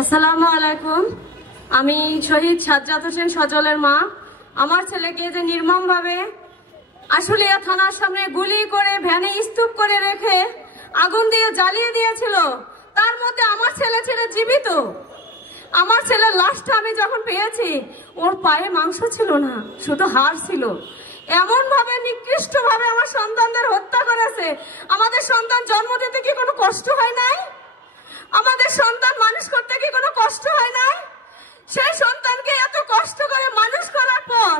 আসসালামু আলাইকুম। আমি শহীদ সাজ্জাদ হোসেন সজলের মা। আমার ছেলেকে যে নির্মমভাবে আশুলিয়া থানার সামনে গুলি করে ভ্যানে স্তূপ করে রেখে আগুন দিয়ে জ্বালিয়ে দিয়েছিল, তার মধ্যে আমার ছেলে ছিল জীবিত। আমার ছেলের লাশটা আমি যখন পেয়েছি, ওর পায়ে মাংস ছিল না, শুধু হাড় ছিল। এমন ভাবে নিকৃষ্ট ভাবে আমার সন্তানদের হত্যা করেছে। আমাদের সন্তান জন্ম দিতে কি কোনো কষ্ট হয় নাই? আমাদের সন্তান মানুষ করতে কি কোনো কষ্ট হয় নাই? সেই সন্তানকে এত কষ্ট করে মানুষ করার পর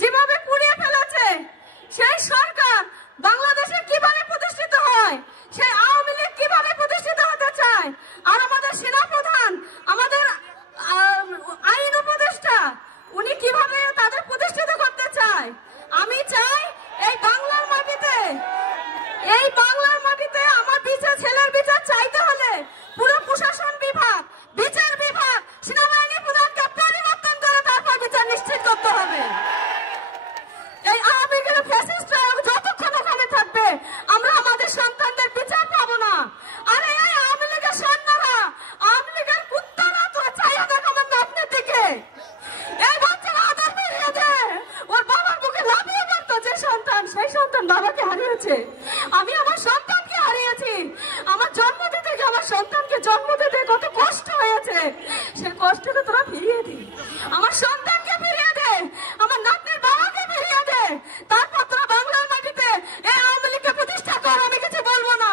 যেভাবে পুড়িয়ে ফেলেছে, সেই সরকার বাংলাদেশে কিভাবে প্রতিষ্ঠিত হয়? সেই আওয়ামী লীগ কিভাবে প্রতিষ্ঠিত হতে চায়? আর আমাদের সেনাপ্রধান, আমাদের আইন উপদেষ্টা, উনি কিভাবে তাদের প্রতিষ্ঠিত করতে চায়? আমি চাই এই বাংলার মাটিতে আমার ছেলের বিচার চাইতে হলে পুরো প্রশাসন বিভাগ, বিচার বিভাগ, সেনাবাহিনী প্রধানকে পরিবর্তন করে তারপর বিচার নিশ্চিত করতে হবে। এই আওয়ামী লীগের ফ্যাসিস্টরা যতক্ষণ ওখানে থাকবে, আমরা আমাদের সন্তানদের বিচার পাবো না। আরে এই আওয়ামী লীগের সৈন্যরা, আওয়ামী লীগের কুত্তারা তো চাইয়া দেখাবেন না আপনার দিকে। এই বাচ্চারা আদর ফিরিয়ে দেয়, ওর বাবার বুকে লাফিয়ে পড়তো যে সন্তান, সেই সন্তান বাবাকে হারিয়েছে। আমি আমার সন্তানকে হারিয়েছি। আমার জন্ম দিতে গিয়ে আমার সন্তানকে জন্ম দিতে কত কষ্ট হয়েছে, সেই কষ্টকে তোরা ফিরিয়ে দে। আমার সন্তানকে ফিরিয়ে দে, আমার নাতনির বাবাকে ফিরিয়ে দে, তারপর তোরা বাংলার মাটিতে এই আওয়ামী লীগকে প্রতিষ্ঠা কর। আমি কিছু বলবো না।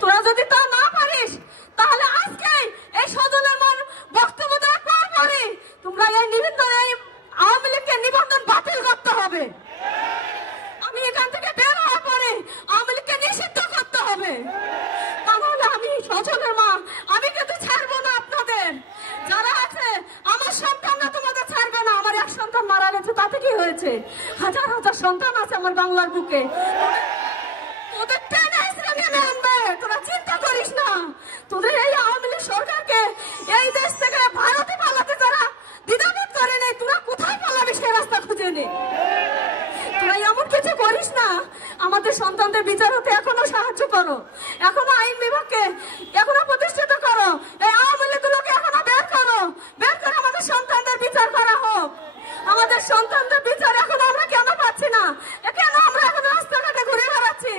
তোরা যদি তা না পারিস, তাহলে আজকেই এই সজলের মন বক্তব্য দেওয়ার পরই তোমরা এই আওয়ামী লীগকে নিবন্ধন বাতিল করতে হবে। আমি এখান থেকে বের হওয়ার পরে আওয়ামী লীগকে নিষিদ্ধ করতে হবে। তাহলে আমি সজলের মা, আমি কিন্তু ছাড়বো না আপনাদের। যারা আছে, আমার সন্তানরা তোমাদের ছাড়বে না। আমার এক সন্তান মারা গেছে, তাতে কি হয়েছে? হাজার হাজার সন্তান আছে আমার বাংলার বুকে। তোদের টেনে নেমে আনবে, তোরা চিন্তা করিস না। তোদের এই আওয়ামী লীগ সরকারকে এই দেশ থেকে ভারতে পালাতে যারা দ্বিধাবোধ করে নেই, তোরা কোথায় পালাবি সে রাস্তা খুঁজে নে। তোরা এমন কিছু করিস না। আমাদের সন্তানদের বিচার হতে এখনো সাহায্য করো, এখনো আইন বিভাগকে এখনো প্রতিষ্ঠিত করো। এই আওয়ামী লীগগুলোকে এখনো বের করে আমাদের সন্তানদের বিচার করা হোক। আমাদের সন্তানদের বিচার এখনো আমরা কেন পাচ্ছি না? কেন আমরা এখন রাস্তাঘাটে ঘুরে বেড়াচ্ছি?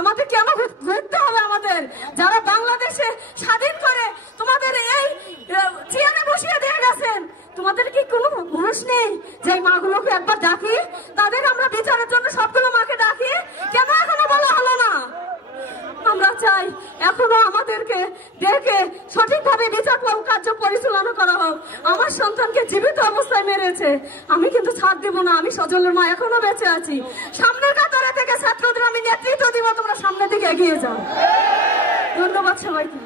আমাদের কেন ঘুরতে হবে? আমাদের যারা বাংলাদেশে স্বাধীন করে তোমাদের এই চেয়ারে বসিয়ে দিয়ে গেছেন, তোমাদের কি কোনো হুঁশ নেই যে মাগুলোকে একবার ডাকি? তাদের আমরা বিচারের জন্য সবগুলো মাকে ডাকি, কেন এখনো বলা হলো না? আমরা চাই এখনো আমাদেরকে ডেকে সঠিকভাবে বিচার কার্য পরিচালনা করা হোক। আমার সন্তানকে জীবিত অবস্থায় মেরেছে, আমি কিন্তু ছাড় দিব না। আমি সজলের মা, এখনো বেঁচে আছি। সামনের কাতারে থেকে ছাত্রদের আমি নেতৃত্ব দিব, তোমরা সামনের দিকে এগিয়ে যাও। ধন্যবাদ সবাইকে।